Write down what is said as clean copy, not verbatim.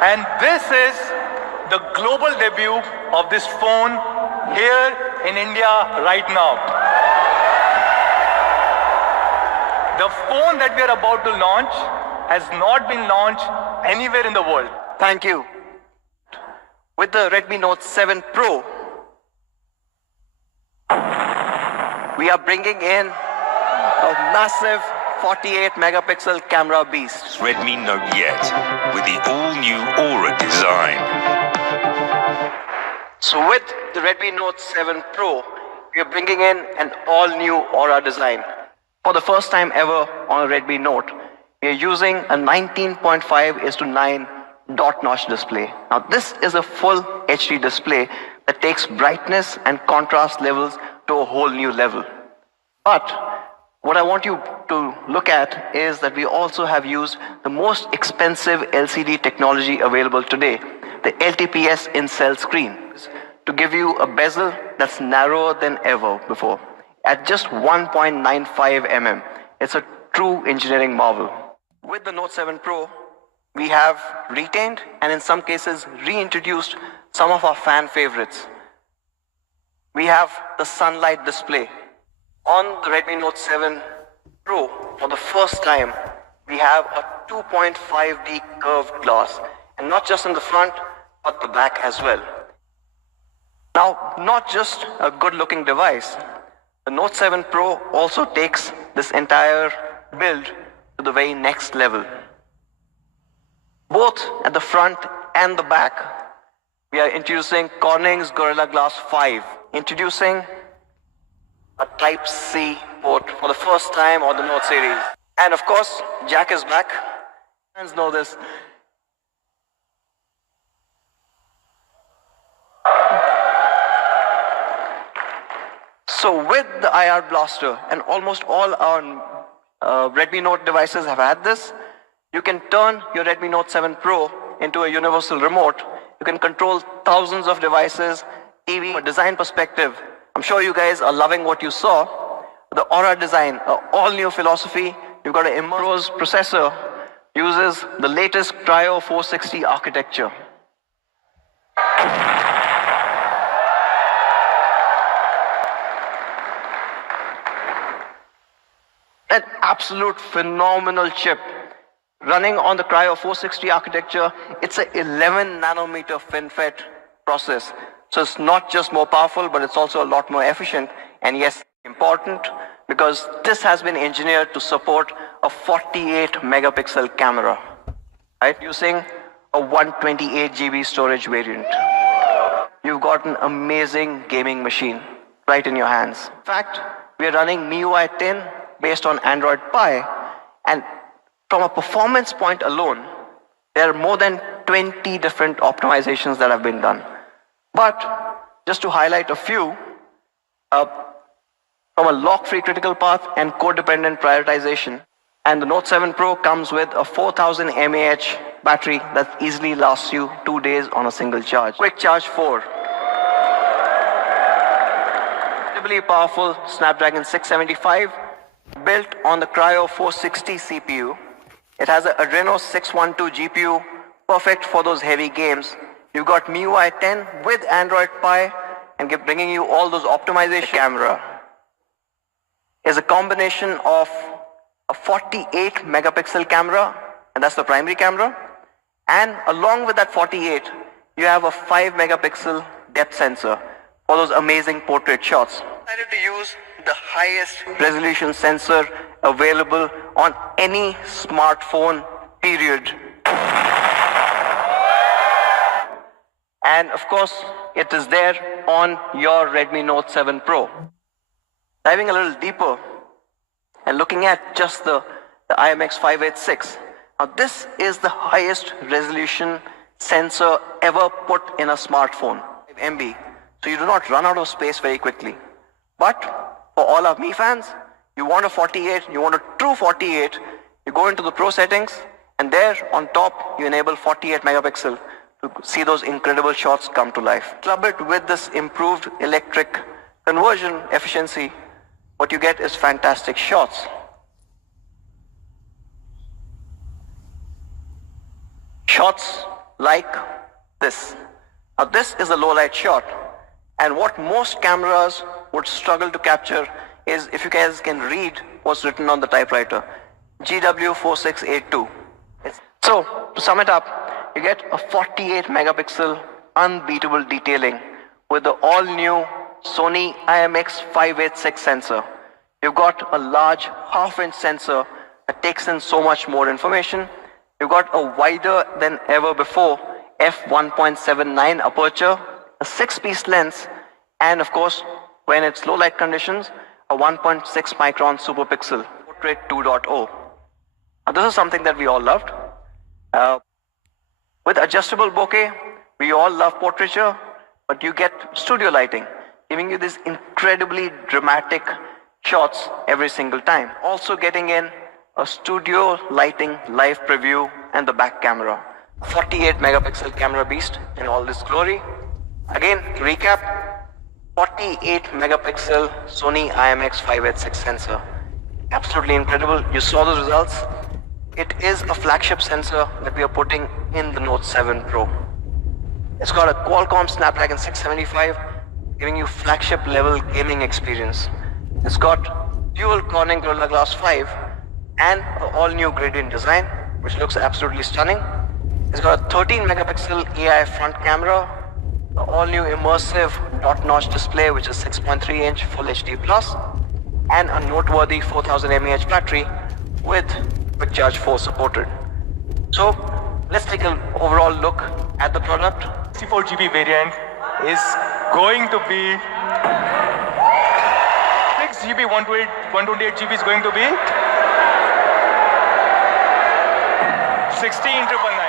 And this is the global debut of this phone here in India right now. The phone that we are about to launch has not been launched anywhere in the world. Thank you. With the Redmi Note 7 Pro, we are bringing in a massive 48 megapixel camera beast. Redmi Note Yet with the all-new Aura design. So with the Redmi Note 7 Pro, we are bringing in an all-new Aura design. For the first time ever on a Redmi Note, we are using a 19.5:9 dot notch display. Now this is a full HD display that takes brightness and contrast levels to a whole new level. But what I want you to look at is that we also have used the most expensive LCD technology available today, the LTPS in-cell screen, to give you a bezel that's narrower than ever before, at just 1.95 mm. It's a true engineering marvel. With the Note 7 Pro, we have retained and in some cases reintroduced some of our fan favorites. We have the sunlight display. On the Redmi Note 7 Pro, for the first time, we have a 2.5D curved glass, and not just in the front, but the back as well. Now, not just a good-looking device, the Note 7 Pro also takes this entire build to the very next level. Both at the front and the back, we are introducing Corning's Gorilla Glass 5, introducing a Type-C port for the first time on the Note series. And of course, Jack is back. Fans know this. So with the IR blaster, and almost all our Redmi Note devices have had this, you can turn your Redmi Note 7 Pro into a universal remote. You can control thousands of devices, TV. From a design perspective, I'm sure you guys are loving what you saw. The Aura design, all new philosophy. You've got an immersive processor, uses the latest Cryo 460 architecture. An absolute phenomenal chip. Running on the Cryo 460 architecture, it's an 11 nanometer FinFET process. So it's not just more powerful, but it's also a lot more efficient. And yes, important because this has been engineered to support a 48 megapixel camera, right? Using a 128 GB storage variant. You've got an amazing gaming machine right in your hands. In fact, we are running MIUI 10 based on Android Pie, and from a performance point alone, there are more than 20 different optimizations that have been done. But just to highlight a few, from a lock-free critical path and code-dependent prioritization, and the Note 7 Pro comes with a 4000 mAh battery that easily lasts you 2 days on a single charge. Quick Charge 4. Incredibly powerful Snapdragon 675, built on the Cryo 460 CPU. It has an Adreno 612 GPU, perfect for those heavy games. You've got MIUI 10 with Android Pie and bringing you all those optimization. The camera is a combination of a 48 megapixel camera, and that's the primary camera. And along with that 48, you have a 5 megapixel depth sensor for those amazing portrait shots. I decided to use the highest resolution sensor available on any smartphone, period. And of course, it is there on your Redmi Note 7 Pro. Diving a little deeper and looking at just the IMX586. Now this is the highest resolution sensor ever put in a smartphone, MB. So you do not run out of space very quickly. But for all of me fans, you want a 48, you want a true 48, you go into the Pro settings, and there on top you enable 48 megapixel to see those incredible shots come to life. Club it with this improved electric conversion efficiency, what you get is fantastic shots. Shots like this. Now this is a low light shot, and what most cameras would struggle to capture is, if you guys can read what's written on the typewriter, GW4682. So to sum it up, you get a 48 megapixel unbeatable detailing with the all new Sony IMX586 sensor. You've got a large half-inch sensor that takes in so much more information. You've got a wider than ever before f1.79 aperture, a 6-piece lens, and of course, when it's low light conditions, a 1.6 micron superpixel portrait 2.0. Now this is something that we all loved. With adjustable bokeh, we all love portraiture, but you get studio lighting, giving you these incredibly dramatic shots every single time. Also getting in a studio lighting live preview and the back camera. 48 megapixel camera beast in all this glory. Again, to recap, 48 megapixel Sony IMX586 sensor. Absolutely incredible. You saw the results. It is a flagship sensor that we are putting in the Note 7 Pro. It's got a Qualcomm Snapdragon 675, giving you flagship level gaming experience. It's got dual Corning Gorilla Glass 5 and an all new gradient design, which looks absolutely stunning. It's got a 13 megapixel AI front camera, an all new immersive dot notch display, which is 6.3 inch Full HD Plus, and a noteworthy 4000 mAh battery with Quick Charge 4 supported. So let's take an overall look at the product. 64GB variant is going to be 6GB, 128GB is going to be 16,999.